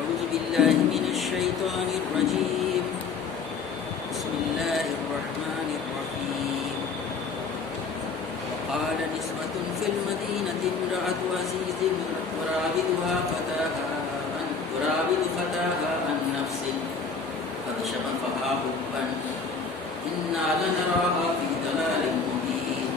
أعوذ بالله من الشيطان الرجيم. بسم الله الرحمن الرحيم. وقال نسوة في المدينة امرأة عزيز تراود فتاها عن نفسه قد شغفها حبا إنا لنراها في ضلال مبين.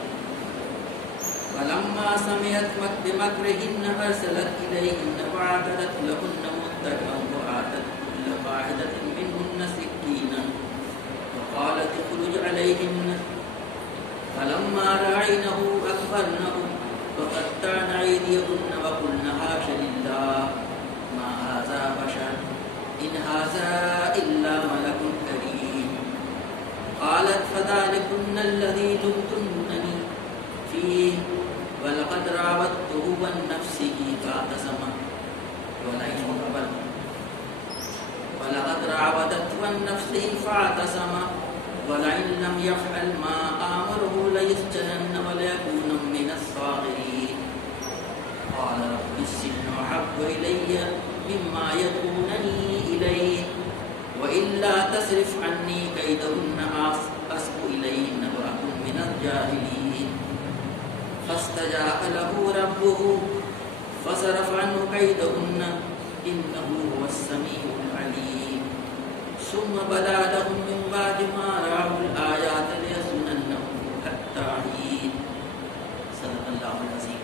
فلما سمعت بمكرهن أرسلت إليهن وأعتدت لهن متكئا وآتت كل واحدة منهن سكينا وقالت اخرج عليهن. فلما رأينه أكبرنه وقطعن أيديهن وقلن حاش لله ما هذا بشر إن هذا إلا ملك كريم. قالت فذلكن الذي لمتنني فيه ولقد راودته عن نفسه فاعتصم ولئن لم يفعل ما آمره ليسجنن وليكون من الصاغرين. قال رب السجن أحب إلي مما يدعونني إليه وإلا تصرف عني كيدهن أصب إليهن وأكن من الجاهلين. فاستجاب له ربه فصرف عنه كيدهن إنه هو السميع العليم. ثم بدا لهم من بعد ما رأوا الآيات ليسجننه حتى حين. صدق الله العظيم.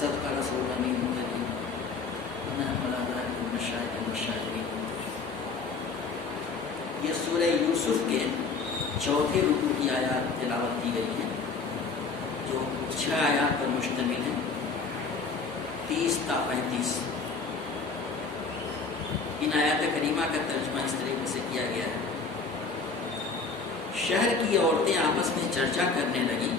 صدق رسول النبي الكريم. ونعم الأولاد والمشاهد والشاهدين. یہ سورہ یوسف کے چوتھے رکوع کی آیات تلاوت کی گئی ہیں جو 6 آیات پر مشتمل ہیں 30 تا 35. ان آیات کریمہ کا ترجمہ اس طریقے سے کیا گیا ہے. شہر کی عورتیں آپس میں چرچا کرنے لگیں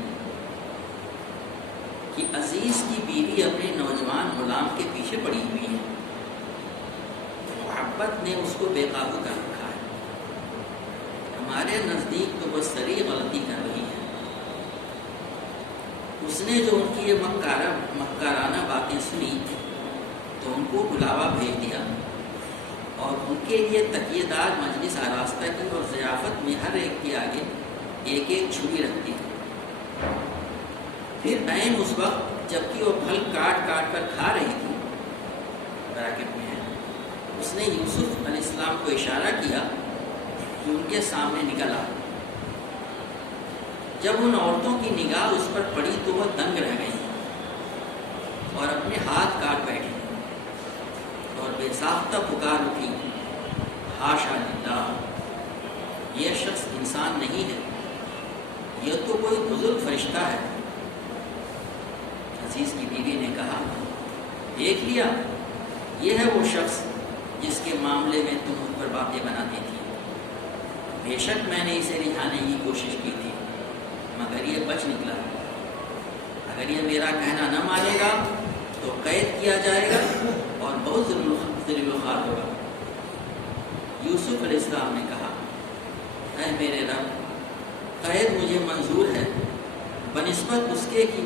کہ عزیز کی بیوی اپنے نوجوان غلام کے پیچھے پڑی ہوئی ہے. محبت نے اس کو بے قابو کر رکھا ہے. ہمارے نزدیک تو وہ صریح غلطی کر رہی ہے. اس نے جو ان کی یہ مکارانہ باتیں سنی تو ان کو بلاوا بھیج دیا اور ان کے لیے تکیے دار مجلس آراستہ کی اور ضیافت میں ہر ایک کے آگے ایک ایک چھری رکھ دی. پھر عین اس وقت جبکہ وہ پھل کاٹ کاٹ کر کھا رہی تھی براکٹ میں ہے اس نے یوسف علیہ السلام کو اشارہ کیا کہ ان کے سامنے نکل آ. جب ان عورتوں کی نگاہ اس پر پڑی تو وہ دنگ رہ گئی اور اپنے ہاتھ کاٹ بیٹھی اور بے ساختہ پکار اٹھی حاشا للہ یہ شخص انسان نہیں ہے یہ تو کوئی بزرگ فرشتہ ہے. عزیز کی بیوی نے کہا دیکھ لیا یہ ہے وہ شخص جس کے معاملے میں تم مجھ پر باتیں بناتی تھی. بے شک میں نے اسے رجھانے کی کوشش کی تھی مگر یہ بچ نکلا. اگر یہ میرا کہنا نہ مانے گا تو قید کیا جائے گا اور بہت ذلیل و خوار ہوگا. یوسف علیہ السلام نے کہا اے میرے رب قید مجھے منظور ہے بنسبت اس کے کہ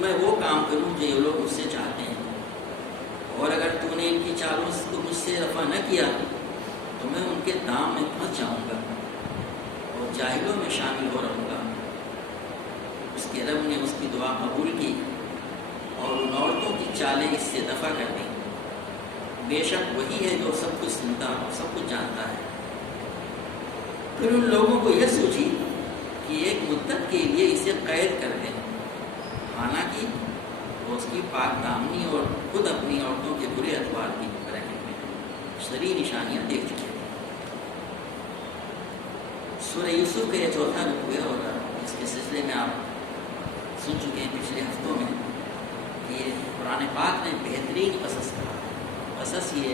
میں وہ کام کروں جو یہ لوگ مجھ سے چاہتے ہیں. اور اگر تو نے ان کی چالوں کو مجھ سے رفع نہ کیا تو میں ان کے دام میں پھنس جاؤں گا اور جاہلوں میں شامل ہو رہوں گا. اس کے رب نے اس کی دعا قبول کی اور ان عورتوں کی چالیں اس سے دفع کر دیں. بے شک وہی ہے جو سب کچھ سنتا اور سب کچھ جانتا ہے. پھر ان لوگوں کو یہ سوچی کہ ایک مدت کے لیے اسے قید کر دیں حالانکہ وہ اس کی پاک دامنی اور خود اپنی عورتوں کے برے اتوار کی برکت میں شرعی نشانیاں دیکھ چکے. سورہ یوسف کا یہ چوتھا رکوع ہے اور اس کے سلسلے میں آپ سن چکے ہیں پچھلے ہفتوں میں کہ قرآن پاک نے بہترین قصص کہا. قصص یہ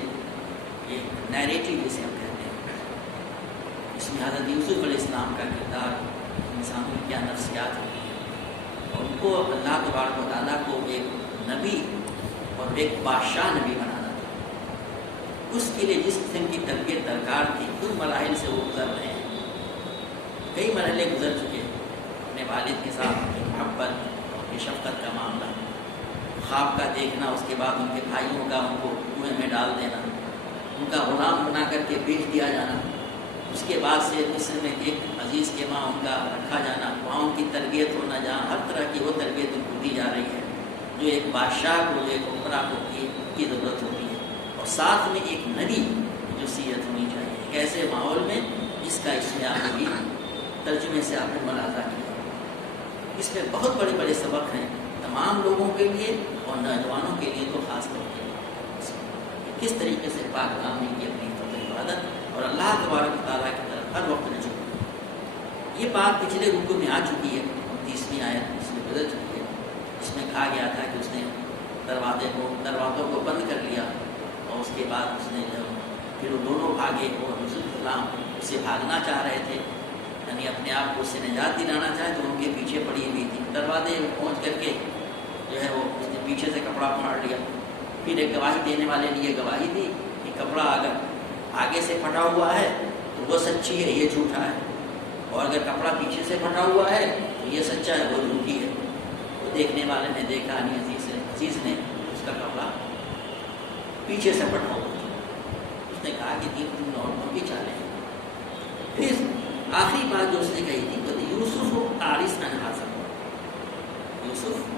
نیریٹو جسے ہم کہتے ہیں. اس میں حضرت یوسف علیہ السلام کا کردار انسانوں کی کیا نفسیات ہوئی ہیں اور ان کو اللہ تبارک و تعالیٰ کو ایک نبی اور ایک بادشاہ نبی بنانا تھا. اس کے لیے جس قسم کی تربیت درکار تھی ان مراحل سے وہ گزر رہے ہیں. کئی مرحلے گزر چکے اپنے والد کے ساتھ محبت اور شفقت کا معاملہ خواب کا دیکھنا، اس کے بعد ان کے بھائیوں کا ان کو کنویں میں ڈال دینا، ان کا غلام بنا کر کے بیچ دیا جانا، اس کے بعد سے مصر میں ایک عزیز کے ماں ان کا رکھا جانا، وہاں ان کی تربیت ہونا، جہاں ہر طرح کی وہ تربیت ان کو دی جا رہی ہے جو ایک بادشاہ کو، جو ایک عمرہ کو کی ضرورت ہوتی ہے، اور ساتھ میں ایک نبی جو سیرت ہونی چاہیے، ایک ایسے ماحول میں جس کا اس میں آپ بھی ترجمے سے آپ نے ملاحظہ کیا۔ اس میں بہت بڑے بڑے سبق ہیں تمام لوگوں کے لیے اور نوجوانوں کے لیے تو خاص طور پہ، کس طریقے سے پاک دامنی کی اپنی عبادت اور اللہ تبارک و تعالیٰ کی طرف ہر وقت رجوع۔ یہ بات پچھلے رکوع میں آ چکی ہے، 30ویں آیت اس میں گزر چکی ہے، اس میں کہا گیا تھا کہ اس نے دروازوں کو بند کر لیا، اور اس کے بعد اس نے پھر وہ دونوں بھاگے، اور یوسف علیہ السلام اسے بھاگنا چاہ رہے تھے، یعنی اپنے آپ کو اس سے نجات دلانا چاہے، تو ان کے پیچھے پڑی ہوئی تھی، دروازے پہنچ کر کے جو ہے وہ اس نے پیچھے سے کپڑا پھاڑ لیا، پھر ایک گواہی دینے والے نے یہ گواہی دی کہ کپڑا اگر آگے سے پھٹا ہوا ہے تو وہ سچی ہے، یہ جھوٹا ہے، اور اگر کپڑا پیچھے سے پھٹا ہوا ہے تو یہ سچا ہے، وہ جھوٹی ہے۔ وہ دیکھنے والے نے دیکھا، عزیز نے اس کا کپڑا پیچھے سے پھٹا ہوا تھا، اس نے کہا کہ تم نارمل بھی چالے ہیں۔ پھر آخری بات جو اس نے کہی تھی وہ یوسف و عارض عن ھذا، یوسف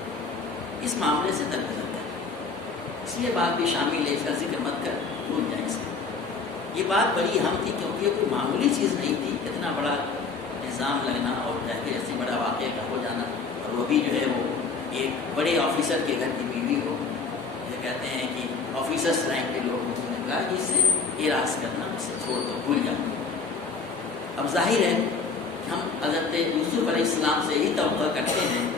اس معاملے سے درگزر کر، اس لیے بات بھی شامل ہے، اس کا ذکر مت کر، بھول جائیں اس میں۔ یہ بات بڑی اہم تھی کیونکہ یہ کوئی معمولی چیز نہیں تھی، اتنا بڑا نظام لگنا اور ایسے بڑا واقعہ کا ہو جانا، اور وہ بھی جو ہے وہ ایک بڑے آفیسر کے گھر کی بیوی ہو۔ یہ کہتے ہیں کہ آفیسرس رینک کے لوگ، اس نے کہا کہ اسے اعراض کرنا، اسے چھوڑ دو، بھول جاؤ۔ اب ظاہر ہے کہ ہم حضرت یوسف علیہ السلام سے ہی توقع کرتے ہیں،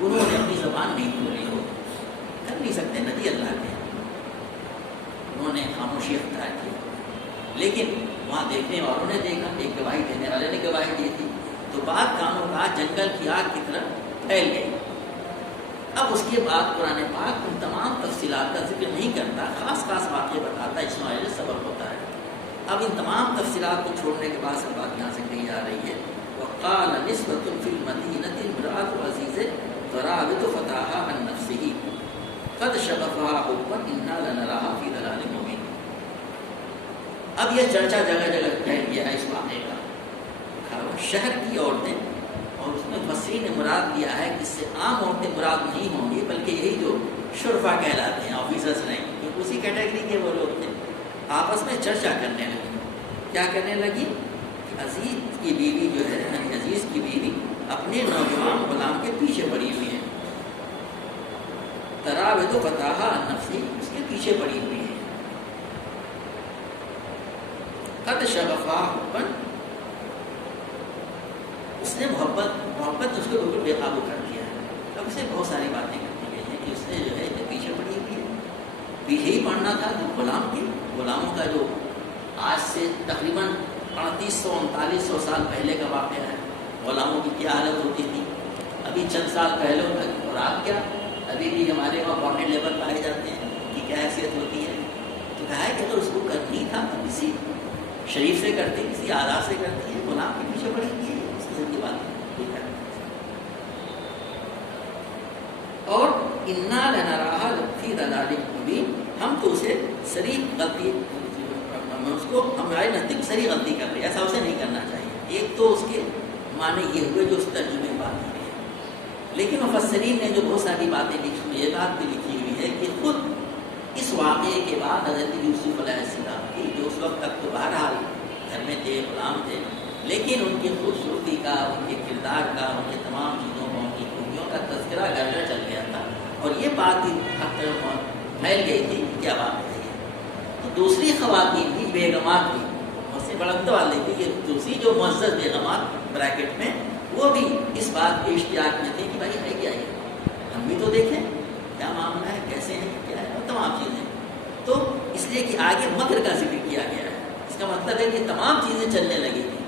انہوں نے اپنی زبان نہیں کھولی ہو، کر نہیں سکتے نبی اللہ کے، انہوں نے خاموشی اختیار کی، لیکن وہاں دیکھنے والوں نے دیکھا، ایک گواہی دینے والے نے گواہی دی تھی، تو بات کانوں کا جنگل کی آگ کی طرح پھیل گئی۔ اب اس کے بعد قرآن پاک ان تمام تفصیلات کا ذکر نہیں کرتا، خاص خاص واقعے بتاتا ہے، اسماعیل سبب ہوتا ہے۔ اب ان تمام تفصیلات کو چھوڑنے کے بعد سب بات یہاں سے کہی جا رہی ہے، وقال نسبۃ فی المدینۃ امرأۃ العزیز تراود فتاها عن نفسه قد شغفها حبا انا لنراها فی ضلال مبین۔ اب یہ چرچا جگہ جگہ پھیل گیا ہے اس واقعے کا، شہر کی عورتیں، اور اس میں مفسرین نے مراد لیا ہے کہ اس سے عام عورتیں مراد نہیں ہوں گی، بلکہ یہی جو شرفا کہلاتے ہیں، آفیسرس نہیں، کیونکہ اسی کیٹیگری کے وہ لوگ تھے، آپس میں چرچا کرنے لگی۔ کیا کرنے لگی؟ کہ عزیز کی بیوی جو ہے، عزیز کی بیوی اپنے نوجوان غلام کے پیچھے پڑی ہوئی ہے، تراود فتاها عن نفسه، اس کے پیچھے پڑی ہوئی ہے، قد شغفها حبا، اس نے محبت اس کو بالکل بے قابو کر دیا ہے۔ اب اسے بہت ساری باتیں کرتی گئی ہیں کہ اس نے جو ہے پیچھے پڑی ہوئی ہے، پیچھے ہی پڑنا تھا تو غلاموں کا جو آج سے تقریباً 3800-3900 سال پہلے کا واقعہ ہے، غلاموں کی کیا حالت ہوتی تھی ابھی چند سال پہلے تک، اور آپ کیا ابھی بھی ہمارے وہاں بانڈیڈ لیبر پائے جاتے ہیں، ان کی کیا حیثیت ہوتی ہے؟ تو کہا ہے کہ اگر اس کو کرنی تھا تو کسی شریف سے کرتی، کسی آزاد سے کرتی ہے، غلام کے پیچھے پڑی ہوئی ہے، اس قسم کی بات ہے۔ اور انا لنراها فی ضلال مبین، ہم تو اسے صریح غلطی، اس کو ہمارے نزدیک صریح غلطی کر رہے ہیں، ایسا اسے نہیں کرنا چاہیے۔ ایک تو اس کے معنی یہ ہوئے جو اس ترجمے میں بات ہوئی ہے، لیکن مفسرین نے جو بہت ساری باتیں لکھی ہوئی، یہ بات بھی لکھی ہوئی ہے کہ خود اس واقعے کے بعد حضرت یوسف علیہ السلام کی، جو اس وقت تک تو بہرحال گھر میں تھے، غلام تھے، لیکن ان کی خوبصورتی کا، ان کے کردار کا، ان کے تمام چیزوں کا، ان کی خوبیوں کا تذکرہ گھر گھر چل گیا تھا، اور یہ بات پھیل گئی تھی کیا بات ہے۔ تو دوسری خواتین بھی، بیگمات بھی، اس سے بڑا سوال ہے کہ دوسری جو معزز بیگمات بریکٹ میں، وہ بھی اس بات کے اشتیاق میں تھے کہ بھائی ہے کیا یہ، ہم بھی تو دیکھیں کیا معاملہ ہے، کیسے ہیں، کیا ہے، اور تمام چیزیں۔ تو اس لیے کہ آگے مکر کا ذکر کیا گیا ہے، اس کا مطلب ہے کہ تمام چیزیں چلنے لگی تھیں،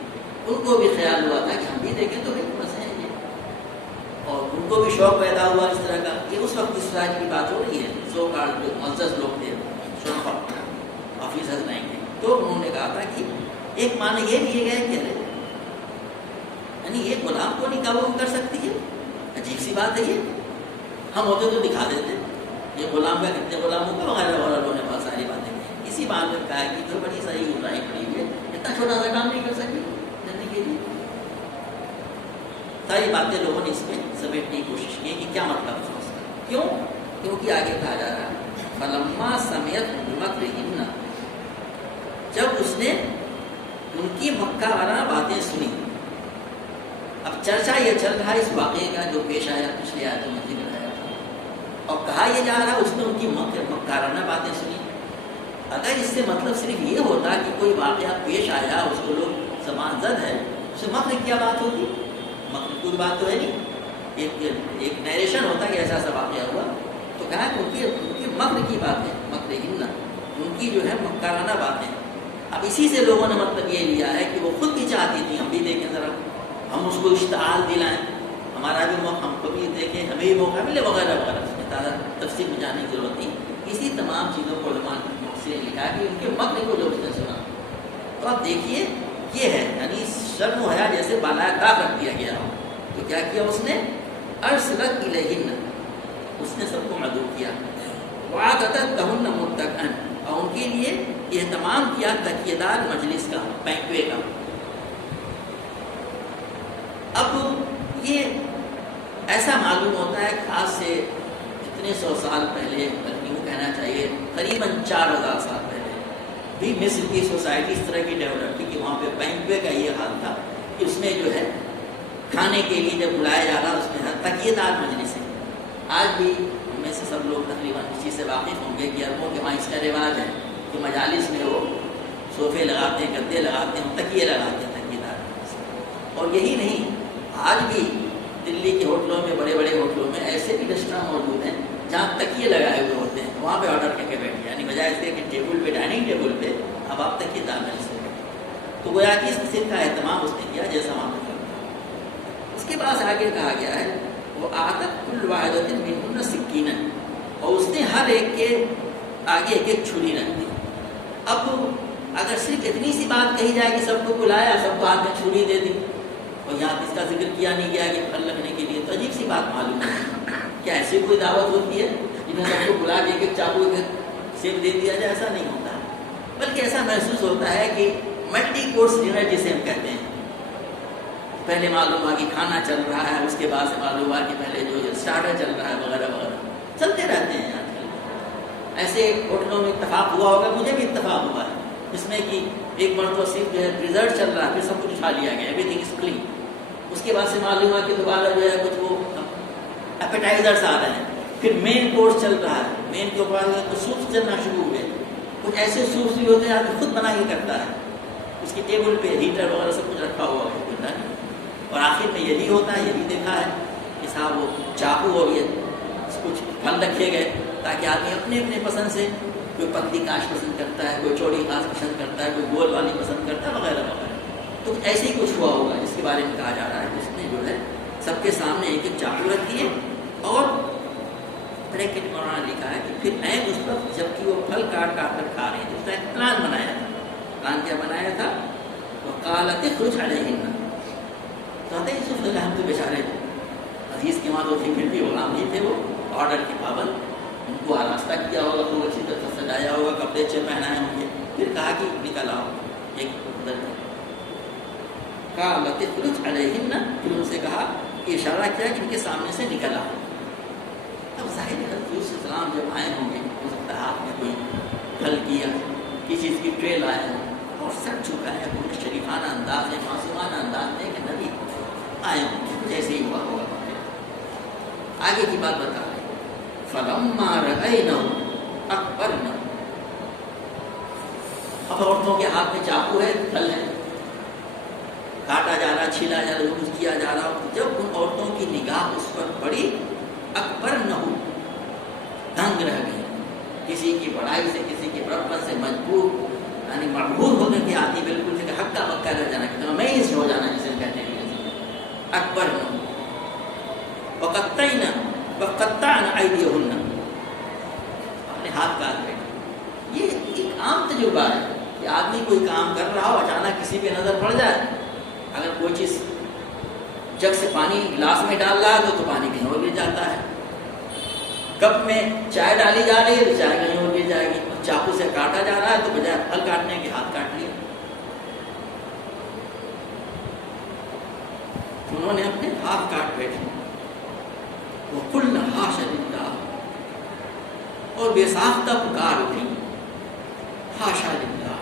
ان کو بھی خیال ہوا تھا کہ ہم بھی دیکھیں تو بس ہیں یہ، اور ان کو بھی شوق پیدا ہوا اس طرح کا۔ یہ اس وقت اس طرح کی بات ہو رہی ہے، سو کارڈ جو معزز لوگ تھے، شوق آفیسرز نہیں تھے، تو انہوں نے کہا تھا کہ ایک معنی یہ لیے گئے کہ یعنی یہ غلام کو نہیں قابو کر سکتی ہے، عجیب سی بات ہے یہ، ہم ہوتے تو دکھا دیتے، یہ غلام کا کتنے غلاموں کا وغیرہ وغیرہ لوگوں نے بہت ساری باتیں کہی. اسی بات میں کہا کہ جو بڑی صحیح برائی پڑی ہوئی ہے اتنا چھوٹا سا کام نہیں کر سکتی جاننے کے لیے. ساری باتیں لوگوں نے اس میں سمیٹنے کی کوشش کی کہ کیا مطلب تھا اس کا. کیوں؟ کیونکہ آگے کہا جا رہا ہے فلما سمیت بمکرہن، جب اس نے ان کی مکہ وارانہ باتیں سنی. اب چرچا یہ چل رہا ہے اس واقعے کا جو پیش آیا پچھلے آیتوں میں ذکر آیا تھا، اور کہا یہ جا رہا اس نے ان کی مکہ وارانہ باتیں سنی. اگر اس سے مطلب صرف یہ ہوتا کہ کوئی واقعہ پیش آیا اس کو لوگ زبان زد ہے، اس سے مکر کیا بات ہوتی؟ مکر کوئی بات تو ہے نہیں. ایک نیریشن ہوتا کہ ایسا ایسا واقعہ ہوا، تو کہا کہ ان کی مکر کی باتیں، مکرہن ان کی جو ہے مکرانہ باتیں. اب اسی سے لوگوں نے مطلب یہ لیا ہے کہ وہ خود بھی چاہتی تھی ہم بھی دیکھیں ذرا، ہم اس کو اشتعال دلائیں، ہمارا بھی موقع، ہم کو بھی دیکھیں، ہمیں بھی موقع ملے وغیرہ وغیرہ. اس میں تعداد تفصیل میں جانے کی ضرورت نہیں. اسی تمام چیزوں کو علماء نے لکھا کہ ان کے مکر کو لوگ نے سنا. تو آپ دیکھیے یہ ہے یعنی شرم و حیا جیسے بالائے طاق رکھ دیا گیا ہو. تو کیا کیا اس نے؟ ارسلت الیہن، اس نے سب کو مدعو کیا. وعدت لہن متکئا، اور ان کے لیے اہتمام کیا تکیہ دار مجلس کا، بینکوے کا. اب یہ ایسا معلوم ہوتا ہے کہ آج سے اتنے 100 سال پہلے، بلکہ یوں کہنا چاہیے قریباً 4000 سال پہلے بھی مصر کی سوسائٹی اس طرح کی ڈیولپ تھی کہ وہاں پہ بینکوے کا یہ حال تھا کہ اس میں جو ہے کھانے کے لیے جب بلایا جا رہا اس میں تکیہ دار مجلس ہے. آج بھی ہم میں سے سب لوگ تقریباً اس چیز سے واقف ہوں گے کہ عربوں کے وہاں اس کا رواج ہے کہ مجالس میں وہ صوفے لگاتے ہیں، گدے لگاتے ہیں، تکیے لگاتے ہیں تکیہ دار. اور یہی نہیں، آج بھی دلی کے ہوٹلوں میں، بڑے بڑے ہوٹلوں میں ایسے بھی ریسٹوراں موجود ہیں جہاں تکیے لگائے ہوئے ہوتے ہیں، وہاں پہ آرڈر کر کے بیٹھے، یعنی بجائے اس کہ ٹیبل پہ، ڈائننگ ٹیبل پہ اب آپ تکیے دار میں سے بیٹھے. تو گویا کہ اس قسم کا اہتمام اس نے کیا جیسا وہاں پہ. اس کے بعد آگے کہا گیا ہے وہ عادت کل واحدۃ منہن سکینا، اور اس نے ہر ایک کے آگے ایک ایک چھری رکھ دی. اب اگر صرف اتنی سی بات کہی جائے کہ سب کو بلایا، سب کو ہاتھ میں چھری دے دی، اور یہاں اس کا ذکر کیا نہیں گیا کہ پھل لگنے کے لیے، تو عجیب سی بات معلوم ہے. کیا ایسی کوئی دعوت ہوتی ہے جنہیں سب کو بلا دے کے چاقو کے سیب دے دیا جائے؟ ایسا نہیں ہوتا، بلکہ ایسا محسوس ہوتا ہے کہ ملٹی کورس ڈنر جسے ہم کہتے ہیں. پہلے معلوم ہوا کہ کھانا چل رہا ہے، اس کے بعد سے معلوم ہوا کہ پہلے جو اسٹارٹر چل رہا ہے وغیرہ وغیرہ، چلتے رہتے ہیں. آج کل ایسے ہوٹلوں میں اتفاق ہوا ہوگا، مجھے بھی اتفاق ہوا ہے اس میں کہ ایک مرتبہ صرف جو ہے ڈیزرٹ چل رہا ہے، پھر سب کچھ اٹھا لیا گیا، ایوری تھنگ از کلین. اس کے بعد سے معلوم ہوا کہ دوبارہ جو ہے کچھ وہ ایپیٹائزرس آ رہے ہیں، پھر مین کورس چل رہا ہے. مین کے بعد کچھ سوپس چلنا شروع ہوئے، کچھ ایسے سوپس بھی ہوتے ہیں آدمی خود بنا کے کرتا ہے، اس کی ٹیبل پہ ہیٹر وغیرہ سب کچھ رکھا ہوا ہے. اور آخر میں یہ بھی ہوتا ہے، یہ بھی دیکھا ہے کہ صاحب وہ چاقو اور یہ کچھ پھل رکھے گئے تاکہ آدمی اپنے اپنے پسند سے، کوئی پتلی کاش پسند کرتا ہے، کوئی چوڑی کاش پسند کرتا ہے، کوئی گول والی پسند کرتا ہے وغیرہ وغیرہ. تو ایسے ہی کچھ ہوا ہوگا جس کے بارے میں کہا جا رہا ہے کہ اس نے جو ہے سب کے سامنے ایک ایک چاقو رکھ دیے، اور بریکٹ میں انہوں نے لکھا ہے کہ پھر عین اس وقت جب کہ وہ پھل کاٹ کاٹ کر کھا رہے تھے، اس نے ایک پلان بنایا تھا. پلان کیا بنایا تھا؟ وقالت اخرج علیہن، کہتے ہیں یوسف علیہ ہم تو بیچارے عزیز کے ماں تو تھے، پھر بھی غلام نہیں تھے، وہ آرڈر کے پابند، ان کو آراستہ کیا ہوگا، خوب اچھی طرح سجایا ہوگا، کپڑے اچھے پہنائے ہوں گے. پھر کہا کہ نکل آؤ ایک ادھر قالت اخرج علیہن، پھر ان سے کہا کہ اشارہ کیا کہ ان کے سامنے سے نکل آؤ. اب ظاہر ہے یوسف السلام جب آئے ہوں گے، ہو سکتا ہے ہاتھ میں کوئی پھل کی یا کسی چیز کی ٹرے لائے ہوں، اور سر جھکا ہے، بہت شریفانہ انداز ہے، معصومانہ انداز ہے کہ نبی آئے ہوں گے، جیسے ہی ہوا ہوگا. آگے کی بات بتا رہے فلما رأینہ اکبرنہ. اب عورتوں کے ہاتھ میں چاقو ہے، پھل ہے، کاٹا جا رہا، چھیلا جا رہا، کچھ کیا جا رہا. جب ان عورتوں کی نگاہ اس پر پڑی، اکبرنہ، دنگ رہ گئی. کسی کی بڑائی سے، کسی کے بڑپن سے مجبور، یعنی مجبور ہونے کے آتی بالکل سے ہکا بکا رہ جانا، کہ میز ہو جانا جسے کہتے ہیں. اکبرنہ وقطعن وقطعن ایدیہن، اپنے ہاتھ کاٹ بیٹھے. یہ ایک عام تجربہ ہے کہ آدمی کوئی کام کر رہا ہو، اچانک کسی پہ نظر پڑ جائے. اگر کوئی چیز جگ سے پانی گلاس میں ڈال رہا ہے تو پانی کہیں اور گر جاتا ہے. کپ میں چائے ڈالی جا رہی ہے تو چائے نہیں ہوگی جائے گی، چاقو سے کاٹا جا رہا ہے تو بجائے پھل کاٹنے کے ہاتھ کاٹ لیا. انہوں نے اپنے ہاتھ کاٹ بیٹھے. وہ کل ہاش للہ، اور بے ساختہ پکار اٹھی ہاشا للہ،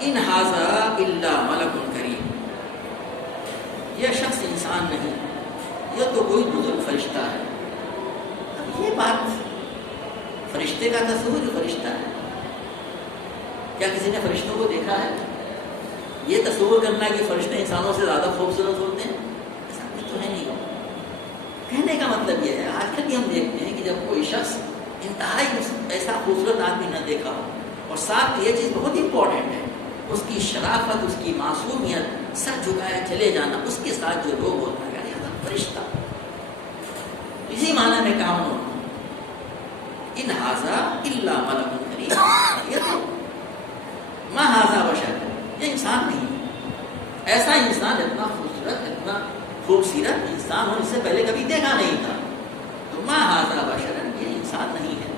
ان ھذا الا ملک کریم، یہ شخص انسان نہیں، یہ تو کوئی بزرگ فرشتہ ہے. اب یہ بات فرشتے کا تصور جو فرشتہ ہے، کیا کسی نے فرشتوں کو دیکھا ہے؟ یہ تصور کرنا کہ فرشتے انسانوں سے زیادہ خوبصورت ہوتے ہیں، ایسا کچھ تو ہے نہیں. کہنے کا مطلب یہ ہے آج کل بھی ہم دیکھتے ہیں کہ جب کوئی شخص انتہائی ایسا خوبصورت آدمی نہ دیکھا ہو، اور ساتھ یہ چیز بہت امپورٹنٹ ہے، اس کی شرافت، اس کی معصومیت، سر جھکائے چلے جانا، اس کے ساتھ جو لوگ ہوتا ہے فرشتہ، اسی معنی میں کہا انہوں نے ان ھذا الا ملک کریم، یہ تو ما ھذا بشر، یہ انسان نہیں ہے. ایسا انسان اتنا خوبصورت، اتنا خوبصورت انسان ہو اس سے پہلے کبھی دیکھا نہیں تھا. تو ما ھذا بشر، یہ انسان نہیں ہے.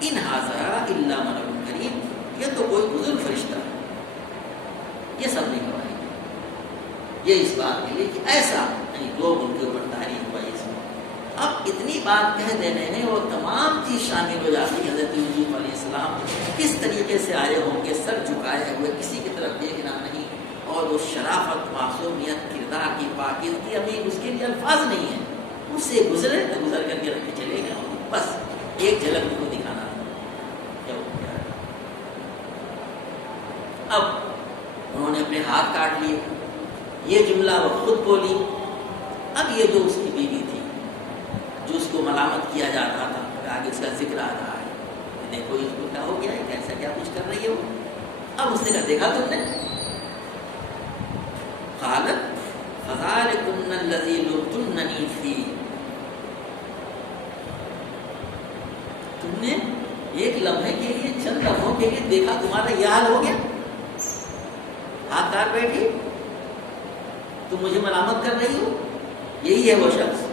ان ھذا الا ملک کریم، یہ تو کوئی بزرگ فرشتہ ہے. یہ سب نے گواہی دی. یہ اس بات کے لیے کہ ایسا یعنی لوگ ان کے اوپر تعریف ہوا. اب اتنی بات کہہ دینے میں وہ تمام چیز شامل ہو جاتی ہے. حضرت یوسف علیہ السلام کس طریقے سے آئے ہوں گے، سر جھکائے ہوئے، کسی کی طرف دیکھنا نہیں، اور وہ شرافت، معصومیت، کردار کی پاکیزگی، ابھی اس کے لیے الفاظ نہیں ہیں. اس سے گزرے تو گزر کر کے رکھ کے چلے گئے، بس ایک جھلک ان کو دکھانا تھا. اب انہوں نے اپنے ہاتھ کاٹ لیے. یہ جملہ وہ خود بولی. اب یہ جو اس کی بیوی تھی، جو اس کو ملامت کیا جا رہا تھا، آگے اس کا ذکر آ رہا ہے، دیکھو اس کو کیا ہو گیا ہے، کیسا کیا کچھ کر رہی ہے وہ. اب اس نے کہا دیکھا تم نے، قالت فذلکن الذی لمتننی فیہ، تم نے ایک لمحے کے لیے، چند لمحوں کے لیے دیکھا، تمہارا یہ حال ہو گیا، ہاتھ کاٹ بیٹھی، تم مجھے ملامت کر رہی ہو. یہی ہے وہ شخص،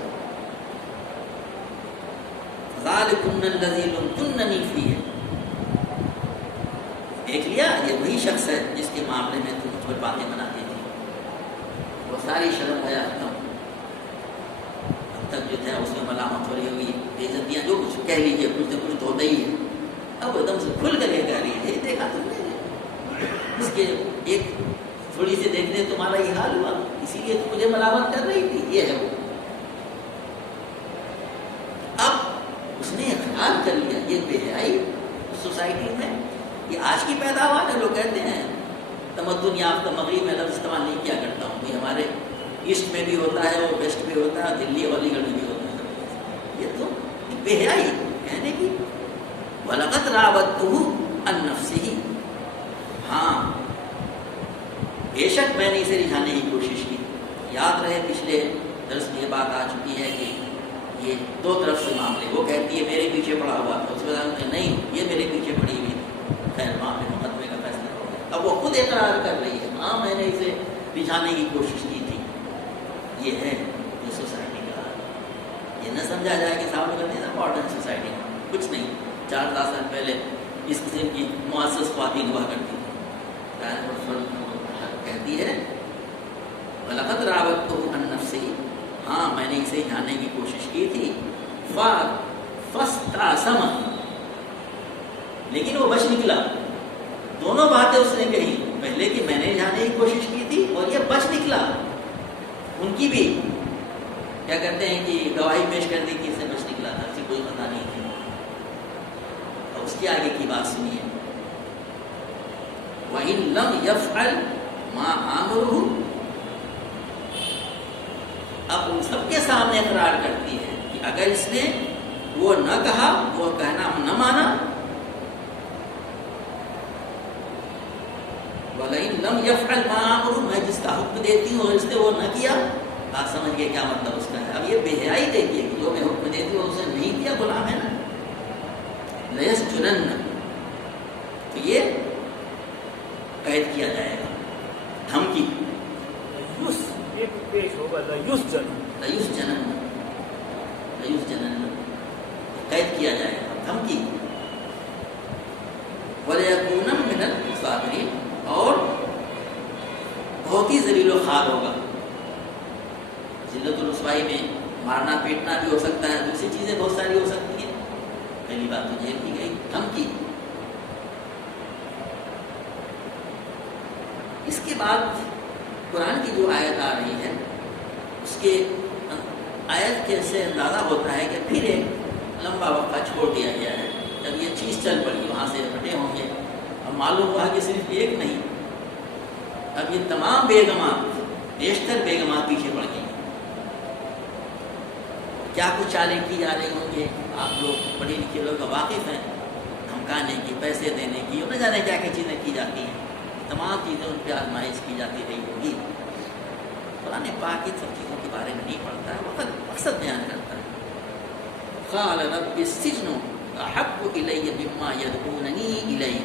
ذالکن الذی لمتننی فیہ. دیکھ لیا، یہ وہی شخص ہے جس کے معاملے میں تم مجھ پر باتیں بناتی تھی. وہ ساری شرم حیا ختم. اب تک جو تھا اس میں ملامت ہو رہی ہوگی، بے عزتیاں، جو کچھ کہہ لیجیے، کچھ نہ کچھ تو ہوتا ہی ہے. اب ایک دم سے کھل کر یہ کہہ رہی ہے، دیکھا تم نے، اس کے ایک تھوڑی سی دیکھنے تمہارا یہ حال ہوا، اسی لیے تم مجھے ملامت کر رہی تھی. یہ ہے وہ. اب اس نے اقرار کر لیا. یہ بے حیائی سوسائٹی میں یہ آج کی پیداوار ہے. لوگ کہتے ہیں تمدن یافتہ مغرب میں لفظ استعمال نہیں کیا کرتا ہوں، یہ ہمارے ایسٹ میں بھی ہوتا ہے اور ویسٹ بھی ہوتا ہے، دلی اور علی گڑھ میں بھی ہوتا ہے. یہ تو بے حیائی کہنے کی. وَلَقَدْ رَاوَدتُّهُ عَن نَفْسِهِ، ہاں بے شک میں نے اسے رجھانے کی کوشش کی. یاد رہے پچھلے درس میں یہ بات آ چکی ہے کہ یہ دو طرف سے معاملے. وہ کہتی ہے میرے پیچھے پڑا ہوا تھا، اس کے بعد نہیں یہ میرے پیچھے پڑی ہوئی. خیر معاملے مقدمے کا فیصلہ ہو گیا. اب وہ خود اقرار کر رہی ہے، ہاں میں نے اسے رجھانے کی کوشش کی تھی. یہ ہے یہ سوسائٹی کا حال. یہ نہ سمجھا جائے کہ صاحب کہتے ہیں نا ماڈرن سوسائٹی میں کچھ نہیں. 4-10 سال پہلے اس قسم کی معزز خواتین ہوا کرتی تھی. کہتی ہے وَلَقَدْ رَاوَدتُّهُ عَن نَفْسِهِ، ہاں میں نے اسے جانے کی کوشش کی تھی. فَاسْتَعْصَمَ، لیکن وہ بچ نکلا. دونوں باتیں اس نے کہی، پہلے کہ میں نے جانے کی کوشش کی تھی اور یہ بچ نکلا. ان کی بھی کیا کہتے ہیں کہ گواہی پیش کر دی کہ اسے بچ نکلا تھا، اسے کوئی پتہ نہیں تھی. اور اس کے آگے کی بات سنیے، وَإِن لَمْ يَفْعَلْ مَا آمُرُهُ. اب ان سب کے سامنے اقرار کرتی ہے کہ اگر اس نے وہ نہ کہا، وہ کہنا نہ مانا، وَلَئِن لَمْ يَفْعَلْ مَا آمُرُهُ، میں جس کا حکم دیتی ہوں اور اس نے وہ نہ کیا. آپ سمجھ گئے کیا مطلب اس کا ہے. اب یہ بے حیائی دیکھیے کہ جو میں حکم دیتی ہوں اسے نہیں کیا، غلام ہے نا. لَيَسْجُنَنَّ، تو یہ قید کیا جائے گا. دھمکی، پیش ہوگا لَيُسْجَنَ، قید کیا جائے گا، دھمکی. وَلَيَكُونَ مِنَ الْمُصَاغِرِينَ، اور بہت ہی ذلیل و خوار ہوگا. ذلت و رسوائی میں مارنا پیٹنا بھی ہو سکتا ہے، دوسری چیزیں بہت ساری ہو سکتی ہیں. پہلی بات تو جیل کی گئی، دھمکی. اس کے بعد قرآن کی جو آیت آ رہی ہے اس کے آیت کے سے اندازہ ہوتا ہے کہ پھر ایک لمبا وقفہ چھوڑ دیا گیا ہے. جب یہ چیز چل پڑی وہاں سے ہٹے ہوں گے اور معلوم ہوا کہ صرف ایک نہیں، اب یہ تمام بیگمات، بیشتر بیگمات پیچھے پڑ گئی. کیا کچھ چالیں کی جا رہی ہوں گے، آپ لوگ پڑھے لکھے لوگ واقف ہیں، دھمکانے کی، پیسے دینے کی، اور نہ جانے کیا کیا چیزیں کی جاتی ہیں. تمام چیزیں ان پہ آزمائش کی جاتی رہی ہوگی. قرآن پاک ان سب چیزوں کے بارے میں نہیں پڑھتا ہے، وقت مقصد بیان کرتا ہے. قال رب السجن احب الی مما یدعوننی الیہ.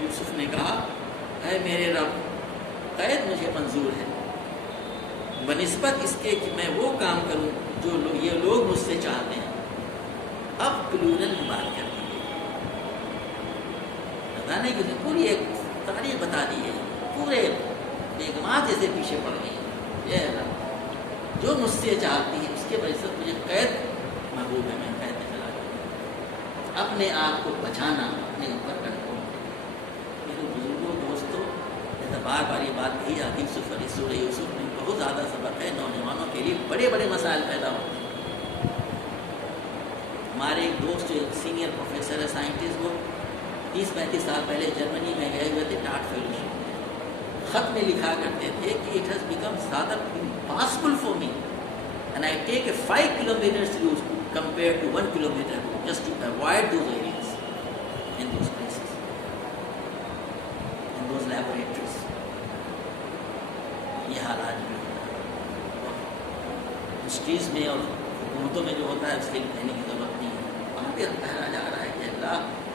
یوسف نے کہا اے میرے رب، قید مجھے منظور ہے بنسبت اس کے کہ میں وہ کام کروں جو یہ لوگ مجھ سے چاہتے ہیں. اب پلورل میں بات کر دی گئی، بتانے کی پوری ایک تاریخ بتا دی ہے. پورے بیگمات جیسے پیچھے پڑ گئی. یہ جو مجھ سے چاہتی ہے اس کے وجہ سے مجھے قید محبوب ہے، میں قید میں چلا جاؤں. اپنے آپ کو بچانا، اپنے اوپر کنٹرول. میرے بزرگوں دوستوں، بار بار یہ بات کہی جاتی ہے، سورہ یوسف میں بہت زیادہ سبق ہے. نوجوانوں کے لیے بڑے بڑے مسائل پیدا ہوتے ہیں. ہمارے ایک دوست جو سینئر پروفیسر ہے، سائنٹسٹ، وہ 30-35 سال پہلے جرمنی میں گئے ہوئے تھے ٹاٹ فیلوشپ. خط میں لکھا کرتے تھے کہ اٹ ہیز بیکم زیادہ impossible for me and I take a 5 kilometers route compared to 1 kilometer just to avoid those areas in those places, in those laboratories. یہ حالات بھی انڈسٹریز میں اور حکومتوں میں جو ہوتا ہے اس کے لیے کہنے کی ضرورت نہیں ہے. وہاں پہ کہا جا رہا ہے کہ اللہ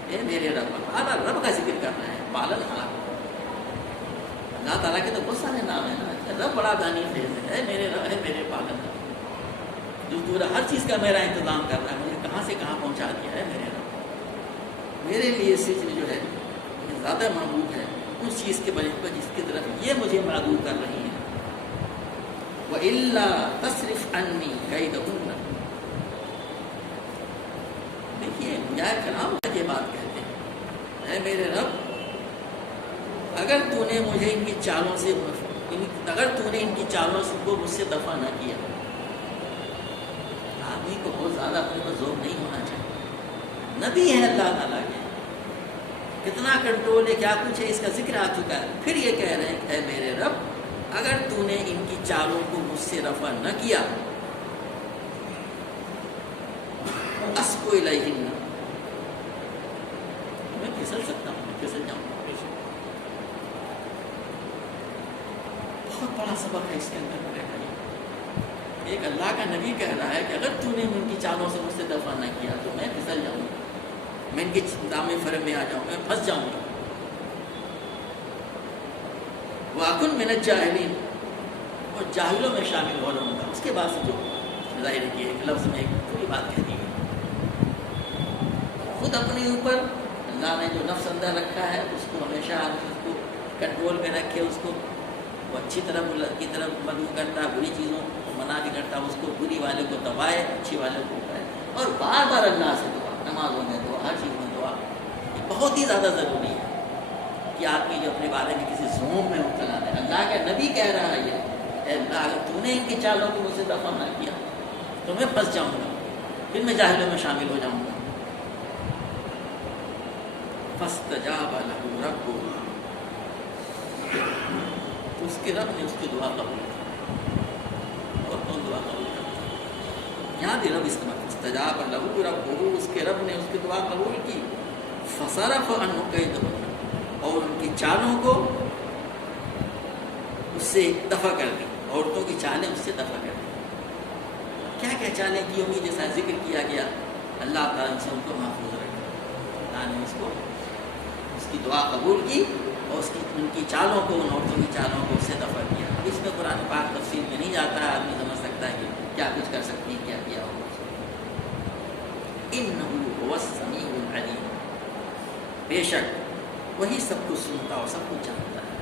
اے میرے رب، اللہ رب کا ذکر کر رہے ہیں. پالن ہار، اللہ تعالیٰ کے تو بہت سارے نام ہیں نا. رب بڑا دانی فیض ہے، میرے رب ہے، میرے پالن، جو پورا ہر چیز کا میرا انتظام کر رہا ہے، مجھے کہاں سے کہاں پہنچا دیا ہے میرے رب. میرے لیے سجن جو ہے یہ زیادہ محبوب ہے اس چیز کے بجے پر جس کی طرف یہ مجھے معدوم کر رہی ہے. وَإِلَّا تَصْرِفْ عَنِّي كَيْدَهُنَّ. دیکھیے مجاہد کلام یہ بات کہتے ہیں، اے میرے رب، اگر تو نے مجھے ان کی چالوں سے، اگر تو نے ان کی چالوں سے کو مجھ سے دفع نہ کیا. آدمی کو بہت زیادہ اپنے پر زور نہیں ہونا چاہیے. نبی ہے اللہ تعالیٰ کے، کتنا کنٹرول ہے، کیا کچھ ہے، اس کا ذکر آ چکا ہے. پھر یہ کہہ رہے ہیں اے میرے رب، اگر تو نے ان کی چالوں کو مجھ سے رفع نہ کیا، اسکو الیہن، میں پھسل سکتا ہوں، میں پھسل جاؤں گا. بہت بڑا سبق ہے اس کے اندر میرے بھائی. ایک اللہ کا نبی کہہ رہا ہے کہ اگر تو نے ان کی چالوں سے مجھ سے دفع نہ کیا تو میں پھسل جاؤں گا، میں ان کی دام فرم میں آ جاؤں گا، میں پھنس جاؤں گا. وَأَكُنْ مِنَ الْجَاهِلِينَ، اور جاہلوں میں شامل ہو رہا ہوں گا. اس کے بعد سے جو ظاہر ہے کہ ایک لفظ میں ایک پوری بات کہہ دی ہے. خود اپنے اوپر اللہ نے جو نفس اندر رکھا ہے اس کو ہمیشہ اس کو کنٹرول میں رکھے. اس کو وہ اچھی طرف کی طرف مدعو کرتا ہے، بری چیزوں کو منع بھی کرتا ہے، اس کو بری والے کو دبائے، اچھی والے کو کرے، اور بار بار اللہ سے دعا، نمازوں میں دعا، ہر چیز میں دعا. یہ بہت ہی زیادہ ضروری ہے کہ آدمی جو اپنے بارے میں کسی زوم میں مبتلا ہے. اللہ کا نبی کہہ رہا ہے یہ، اے اللہ اگر تو نے ان کی چالوں کو مجھ سے دفع نہ کیا تو میں پھنس جاؤں گا، پھر میں جاہلوں میں شامل ہو جاؤں گا. فاستجاب له ربه، تو اس کے رب نے اس کی دعا قبول کی. اور کون دعا قبول کرتا ہے؟ یہاں بھی رب استعمال، استجاب له ربه، اس کے رب نے اس کی دعا قبول کی. فصرف عنه كيدهن، اور ان کی چالوں کو اس سے دفع کر دی. عورتوں کی چالیں اس سے دفع کر دی. کیا کیا چالیں کی ہوں گی جیسا ذکر کیا گیا. اللہ تعالیٰ سے ان کو محفوظ رکھا. اللہ نے اس کو اس کی دعا قبول کی اور اس کی ان کی چالوں کو، ان عورتوں کی چالوں کو اس سے دفع کیا. اب اس میں قرآن پاک تفصیل میں نہیں جاتا ہے، آدمی سمجھ سکتا ہے کہ کیا کچھ کر سکتی ہے، کیا کیا ہوگا. انہ هو السمیع العلیم، بے شک وہی سب کچھ سنتا اور سب کچھ جانتا ہے۔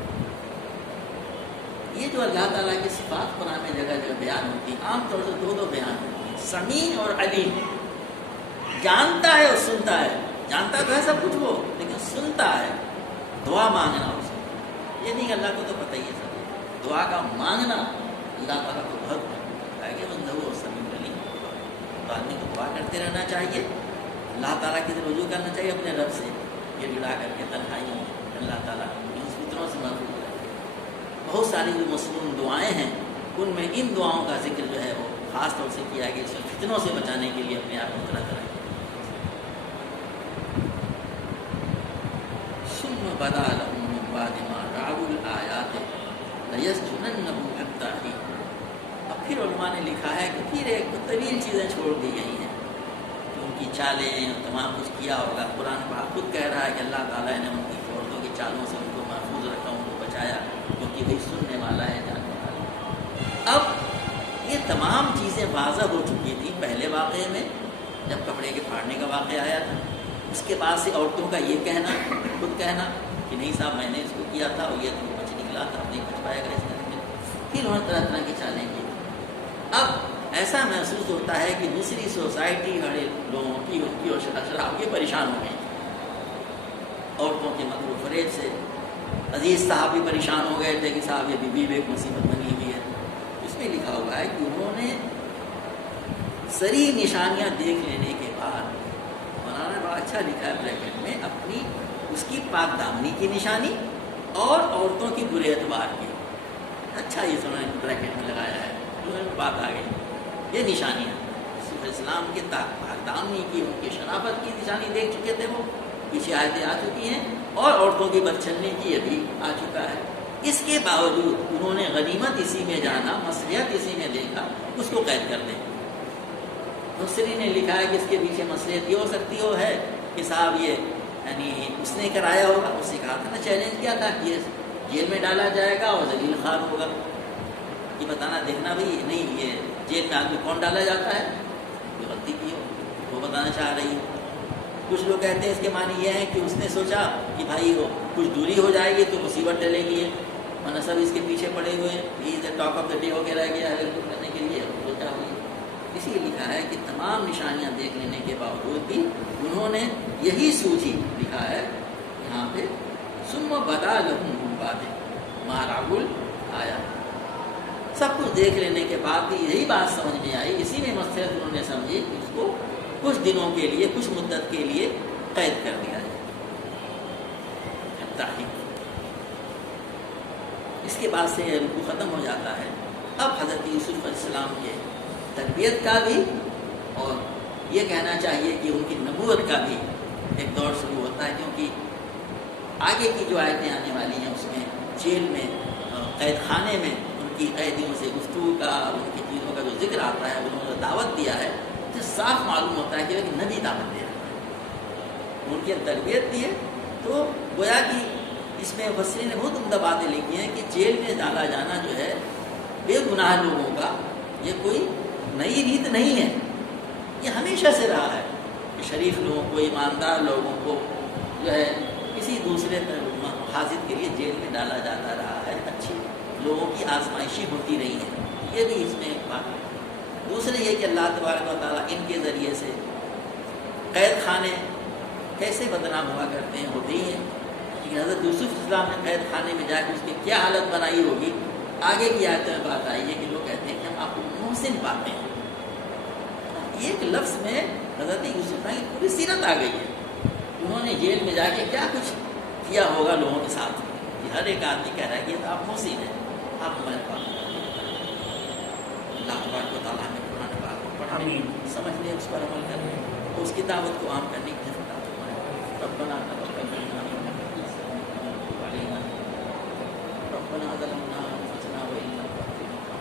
یہ جو اللہ تعالیٰ کی صفات قرآن میں جگہ جگہ بیان ہوتی ہیں، عام طور سے دو بیان ہوتی ہیں، سمیع اور علیم۔ جانتا ہے اور سنتا ہے، جانتا تو ہے سب کچھ وہ، لیکن سنتا ہے۔ دعا مانگنا اس کو، یہ نہیں کہ اللہ کو تو پتہ ہی ہے سب، دعا کا مانگنا اللہ تعالیٰ کو بہت پتہ ہے کہ وہ سمیع علیم۔ تو آدمی کو دعا کرتے رہنا چاہیے، اللہ تعالیٰ کی طرف رجوع کرنا چاہیے اپنے رب سے، یہ ملا کر کے تنہائیوں میں اللہ تعالیٰ ان فتنوں سے محفوظ رکھے۔ بہت ساری جو مصنون دعائیں ہیں، ان میں ان دعاؤں کا ذکر جو ہے وہ خاص طور سے کیا گیا، اس فتنوں سے بچانے کے لیے اپنے آپ کو طرح طرح ثم بدا لهم من بعد ما رأوا الآیات لیسجننہ حتی حین۔ اب پھر علماء نے لکھا ہے کہ پھر ایک طویل چیزیں چھوڑ دی گئی ہیں، ان کی چالیں اور تمام کچھ کیا ہوگا۔ قرآن پاک خود کہہ رہا ہے کہ اللہ تعالیٰ نے ان کی عورتوں کی چالوں سے ان کو محفوظ رکھا، ان کو بچایا، کیونکہ وہی سننے والا ہے، جاننے والا ہے۔ اب یہ تمام چیزیں واضح ہو چکی تھیں پہلے واقعے میں جب کپڑے کے پھاڑنے کا واقعہ آیا تھا، اس کے بعد سے عورتوں کا یہ کہنا، خود کہنا کہ نہیں صاحب میں نے اس کو کیا تھا اور یہ تو بچ نکلا تھا، نہیں بچ پائے گا اس میں۔ پھر انہوں نے طرح طرح کی چالیں کی۔ اب ایسا محسوس ہوتا ہے کہ دوسری سوسائٹی بڑے لوگوں کی، ان کی اور اشراف کی پریشان ہو گئی عورتوں کے مکر و فریب سے۔ عزیز صاحب بھی پریشان ہو گئے تھے کہ صاحب یہ بیوی بھی ایک مصیبت بنی ہوئی ہے۔ اس میں لکھا ہوا ہے کہ انہوں نے صریح نشانیاں دیکھ لینے کے بعد، مولانا نے بڑا اچھا لکھا ہے بریکٹ میں، اپنی اس کی پاک دامنی کی نشانی اور عورتوں کی برے اعتبار کی، اچھا یہ انہوں نے بریکٹ میں لگایا ہے، انہوں نے بات آ گئی۔ یہ نشانیاں رسول اسلام کے پاک دامنی کی، ان کی شرافت کی نشانی دیکھ چکے تھے، وہ پیچھے آیتیں آ چکی ہیں، اور عورتوں کی بدچلنے کی یہ بھی آ چکا ہے۔ اس کے باوجود انہوں نے غنیمت اسی میں جانا، مصلحت اسی میں دیکھا، اس کو قید کر دیں۔ مفسرین نے لکھا ہے کہ اس کے پیچھے مصلحت یہ ہو سکتی ہے کہ صاحب یہ یعنی اس نے کرایا ہوگا، اس نے کہا تھا نا، چیلنج کیا تھا کہ یہ جیل میں ڈالا جائے گا اور ذلیل خوار ہوگا، یہ بتانا دیکھنا بھی نہیں، یہ جیل میں آدمی کون ڈالا جاتا ہے جو غلطی کی ہو، وہ بتانا چاہ رہی ہو۔ کچھ لوگ کہتے ہیں اس کے معنی یہ ہے کہ اس نے سوچا کہ بھائی ہو کچھ دوری ہو جائے گی تو مصیبت ٹلے گی، ورنہ سب اس کے پیچھے پڑے ہوئے ہیں، یہ ٹاک آف دا ڈے ہو کے رہ گیا ہے کرنے کے لیے، سوچا ہوئی۔ اسی لیے لکھا ہے کہ تمام نشانیاں دیکھ لینے کے باوجود بھی انہوں نے یہی سوچی، لکھا ہے یہاں پہ ثم بدا لهم من بعد ما رأوا الآیات۔ سب کچھ دیکھ لینے کے بعد بھی یہی بات سمجھ میں آئی، اسی میں مصلحت انہوں نے سمجھی کہ اس کو کچھ دنوں کے لیے، کچھ مدت کے لیے قید کر دیا جائے۔ اس کے بعد سے یہ رکوع ختم ہو جاتا ہے۔ اب حضرت یوسف علیہ السلام کے تربیت کا بھی اور یہ کہنا چاہیے کہ ان کی نبوت کا بھی ایک دور شروع ہوتا ہے، کیونکہ آگے کی جو آیتیں آنے والی ہیں اس میں جیل میں، قید خانے میں ان کی قیدیوں سے گفتگو کا، ان کی چیزوں کا جو ذکر آتا ہے، انہوں نے دعوت دیا ہے، جس صاف معلوم ہوتا ہے کہ ایک نبی دعوت دے رہا ہے، ان کی تربیت دی ہے۔ تو گویا کہ اس میں مفسرین نے بہت عمدہ باتیں لکھی ہیں کہ جیل میں ڈالا جانا جو ہے بے گناہ لوگوں کا، یہ کوئی نئی ریت نہیں ہے، یہ ہمیشہ سے رہا ہے کہ شریف لوگوں کو، ایماندار لوگوں کو جو ہے کسی دوسرے حاضر کے لیے جیل میں ڈالا جاتا رہا ہے، اچھی لوگوں کی آزمائشی ہوتی رہی ہے، یہ بھی اس میں ایک بات ہے۔ دوسرے یہ کہ اللہ تبارک و تعالیٰ ان کے ذریعے سے قید خانے کیسے بدنام ہوا کرتے ہیں، ہوتے ہی ہیں، لیکن حضرت یوسف علیہ السلام نے قید خانے میں جا کے اس کی کیا حالت بنائی ہوگی، آگے کی آیتوں میں بات آئی ہے کہ لوگ کہتے ہیں کہ ہم آپ کو محسن پاتے ہیں۔ ایک لفظ میں حضرت یوسف کی پوری سیرت آ گئی ہے، انہوں نے جیل میں جا کے کیا کچھ کیا ہوگا لوگوں کے ساتھ، کہ ہر ایک آدمی کہہ رہا ہے کہ تو آپ محسن ہیں، آپ ہمارے پاس۔ اللہ تبارک و تعالیٰ نے قرآن پاک کو پڑھنے، سمجھنے، اس پر عمل کرنے، اس کی دعوت کو عام کرنے کی ضرورت ہے۔ ربنا تقبل منا ربنا ظلمنا انفسنا وان لم تغفر لنا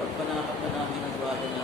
ربنا هب لنا من ازواجنا